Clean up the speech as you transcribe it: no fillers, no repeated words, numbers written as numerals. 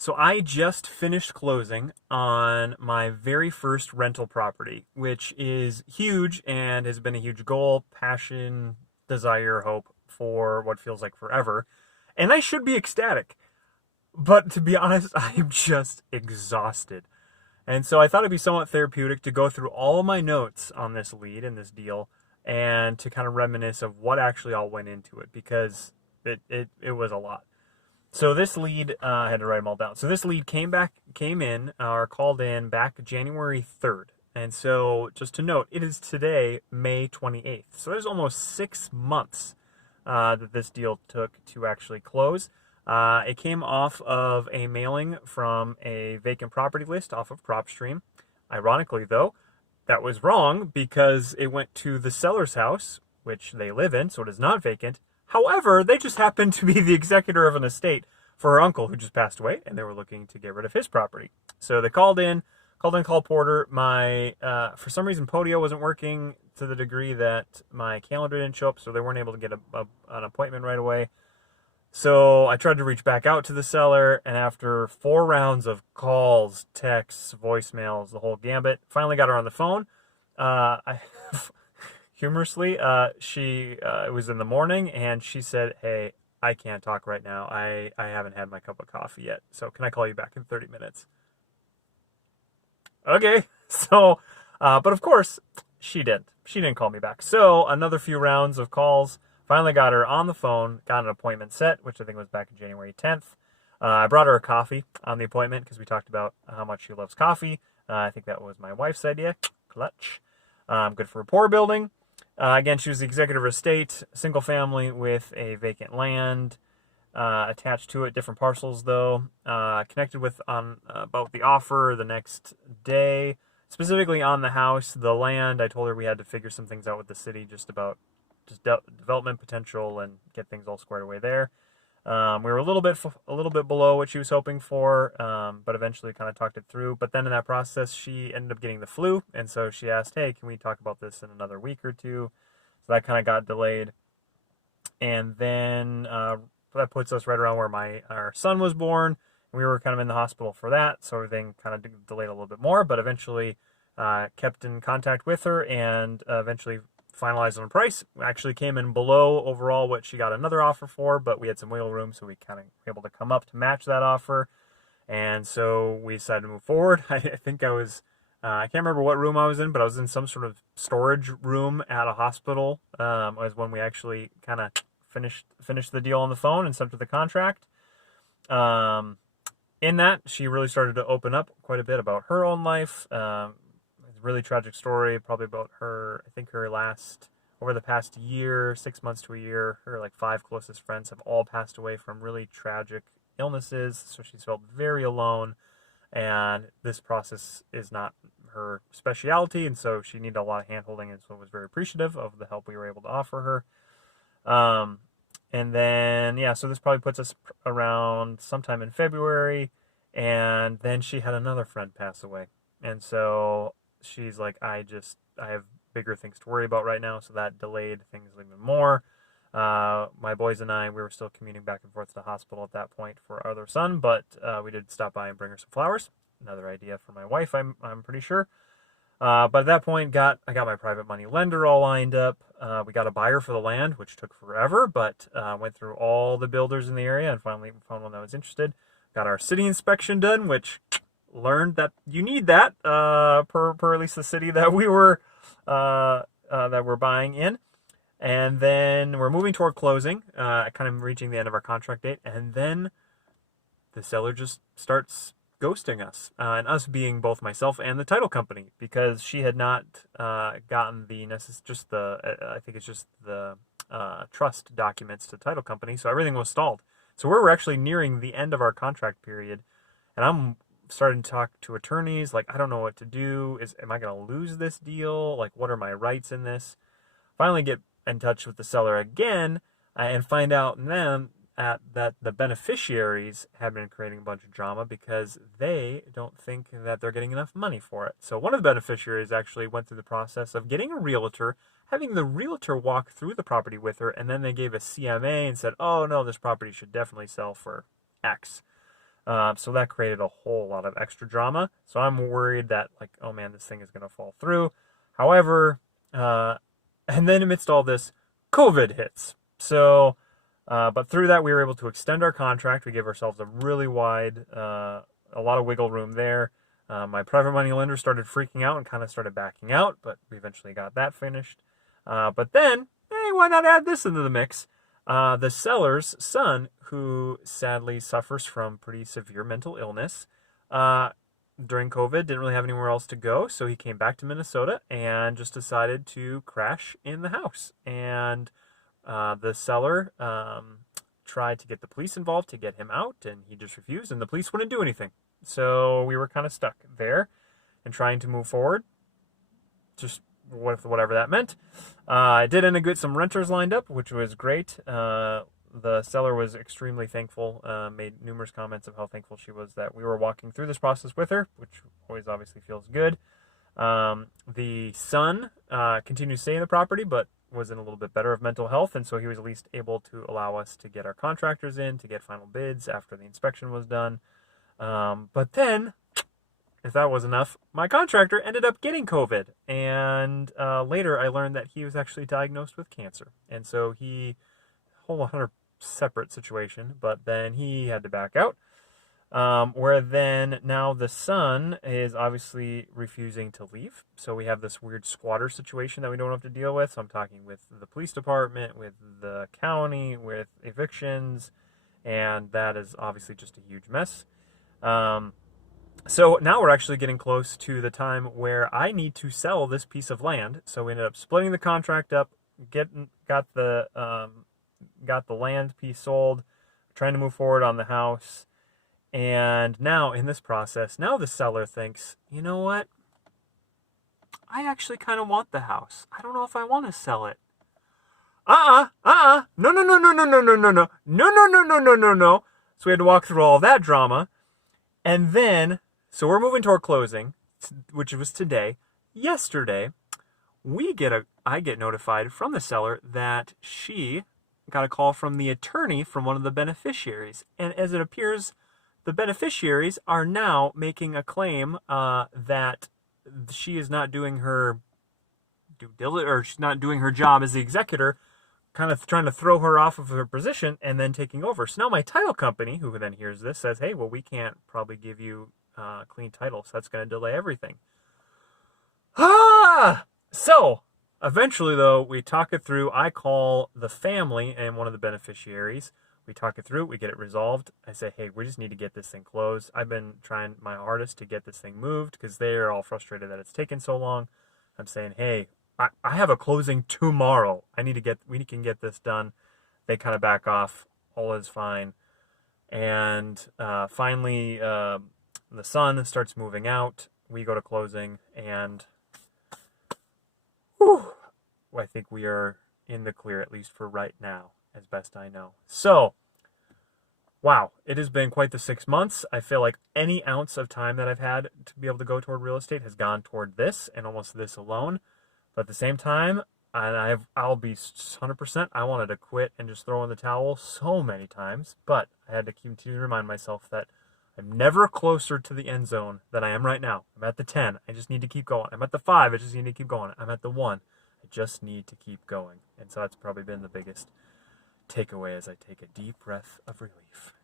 So I just finished closing on my very first rental property, which is huge and has been a huge goal, passion, desire, hope for what feels like forever. And I should be ecstatic. But to be honest, I'm just exhausted. And so I thought it'd be somewhat therapeutic to go through all my notes on this lead and this deal and to kind of reminisce of what actually all went into it because it was a lot. So this lead, I had to write them all down. So this lead came in, or called in back January 3rd. And so just to note, it is today, May 28th. So there's almost 6 months that this deal took to actually close. It came off of a mailing from a vacant property list off of PropStream. Ironically, though, that was wrong because it went to the seller's house, which they live in, so it is not vacant. However, they just happened to be the executor of an estate for her uncle who just passed away, and they were looking to get rid of his property. So they called Porter. My, for some reason, Podio wasn't working to the degree that my calendar didn't show up, so they weren't able to get an appointment right away. So I tried to reach back out to the seller, and after 4 rounds of calls, texts, voicemails, the whole gambit, finally got her on the phone. Humorously, it was in the morning, and she said, "Hey, I can't talk right now. I haven't had my cup of coffee yet. So can I call you back in 30 minutes?" Okay. So, but of course, she didn't. She didn't call me back. So another few rounds of calls. Finally got her on the phone, got an appointment set, which I think was back in January 10th. I brought her a coffee on the appointment because we talked about how much she loves coffee. I think that was my wife's idea. Clutch. Good for rapport building. Again, she was the executive of estate, single family with a vacant land attached to it, different parcels though. Connected with on about the offer the next day, specifically on the house, the land. I told her we had to figure some things out with the city, just about development potential and get things all squared away there. We were a little bit below what she was hoping for, but eventually kind of talked it through. But then in that process, she ended up getting the flu, and so she asked, "Hey, can we talk about this in another week or two?" So that kind of got delayed, and then that puts us right around where our son was born. We were kind of in the hospital for that, so everything kind of delayed a little bit more. But eventually, kept in contact with her, and eventually finalized on a price. Actually came in below overall what she got another offer for, but we had some wiggle room, so we kind of were able to come up to match that offer. And so we decided to move forward. I think I can't remember what room I was in, but I was in some sort of storage room at a hospital. Was when we actually kind of finished the deal on the phone and sent her the contract. In that, she really started to open up quite a bit about her own life. Really tragic story, probably about her, I think over the past year, 6 months to a year, her like 5 closest friends have all passed away from really tragic illnesses, so she's felt very alone, and this process is not her specialty, and so she needed a lot of hand-holding, and so was very appreciative of the help we were able to offer her. And then, yeah, so this probably puts us around sometime in February, and then she had another friend pass away, and so she's like, I have bigger things to worry about right now, so that delayed things even more. My boys and I, we were still commuting back and forth to the hospital at that point for our other son, but we did stop by and bring her some flowers. Another idea for my wife, I'm pretty sure. But at that point, I got my private money lender all lined up. We got a buyer for the land, which took forever, but went through all the builders in the area and finally found one that was interested. Got our city inspection done, which learned that you need that per at least the city that we're buying in. And then we're moving toward closing, kind of reaching the end of our contract date, and then the seller just starts ghosting us, and us being both myself and the title company, because she had not gotten I think it's just the trust documents to the title company, so everything was stalled. So we're actually nearing the end of our contract period, and I'm starting to talk to attorneys, like, I don't know what to do. Am I going to lose this deal? Like, what are my rights in this? Finally get in touch with the seller again and find out then that the beneficiaries have been creating a bunch of drama because they don't think that they're getting enough money for it. So one of the beneficiaries actually went through the process of getting a realtor, having the realtor walk through the property with her, and then they gave a CMA and said, "Oh no, this property should definitely sell for X." So that created a whole lot of extra drama. So I'm worried that, like, oh man, this thing is going to fall through. However, and then amidst all this, COVID hits. So, but through that, we were able to extend our contract. We gave ourselves a really wide, a lot of wiggle room there. My private money lender started freaking out and kind of started backing out, but we eventually got that finished. But then, hey, why not add this into the mix? The seller's son, who sadly suffers from pretty severe mental illness, during COVID, didn't really have anywhere else to go, so he came back to Minnesota and just decided to crash in the house. And the seller tried to get the police involved to get him out, and he just refused, and the police wouldn't do anything. So we were kind of stuck there and trying to move forward, just with whatever that meant. I did end up get some renters lined up, which was great. The seller was extremely thankful, made numerous comments of how thankful she was that we were walking through this process with her, which always obviously feels good. The son continued to stay in the property, but was in a little bit better of mental health, and so he was at least able to allow us to get our contractors in, to get final bids after the inspection was done. But then, if that was enough, my contractor ended up getting COVID, and later I learned that he was actually diagnosed with cancer, and so he, whole 100 separate situation, but then he had to back out. Where then now the son is obviously refusing to leave. So we have this weird squatter situation that we don't have to deal with. So I'm talking with the police department, with the county, with evictions, and that is obviously just a huge mess. So now we're actually getting close to the time where I need to sell this piece of land. So we ended up splitting the contract up, got the land piece sold, trying to move forward on the house. And now in this process, now the seller thinks, you know what? I actually kind of want the house. I don't know if I want to sell it. No. So we had to walk through all that drama. And then, so we're moving toward closing, which was today. Yesterday, I get notified from the seller that she got a call from the attorney from one of the beneficiaries. And as it appears, the beneficiaries are now making a claim that she is not doing her due diligence, or she's not doing her job as the executor, kind of trying to throw her off of her position and then taking over. So now my title company, who then hears this, says, hey, well, we can't probably give you clean title, so that's going to delay everything. So eventually, though, we talk it through. I call the family and one of the beneficiaries. We talk it through. We get it resolved. I say, hey, we just need to get this thing closed. I've been trying my hardest to get this thing moved because they're all frustrated that it's taken so long. I'm saying, hey, I have a closing tomorrow. We can get this done. They kind of back off. All is fine. And finally, the son starts moving out. We go to closing, and I think we are in the clear, at least for right now, as best I know. So, wow, it has been quite the 6 months. I feel like any ounce of time that I've had to be able to go toward real estate has gone toward this, and almost this alone. But at the same time, I'll be 100%. I wanted to quit and just throw in the towel so many times, but I had to continue to remind myself that I'm never closer to the end zone than I am right now. I'm at the 10. I just need to keep going. I'm at the 5. I just need to keep going. I'm at the 1. I just need to keep going. And so that's probably been the biggest takeaway as I take a deep breath of relief.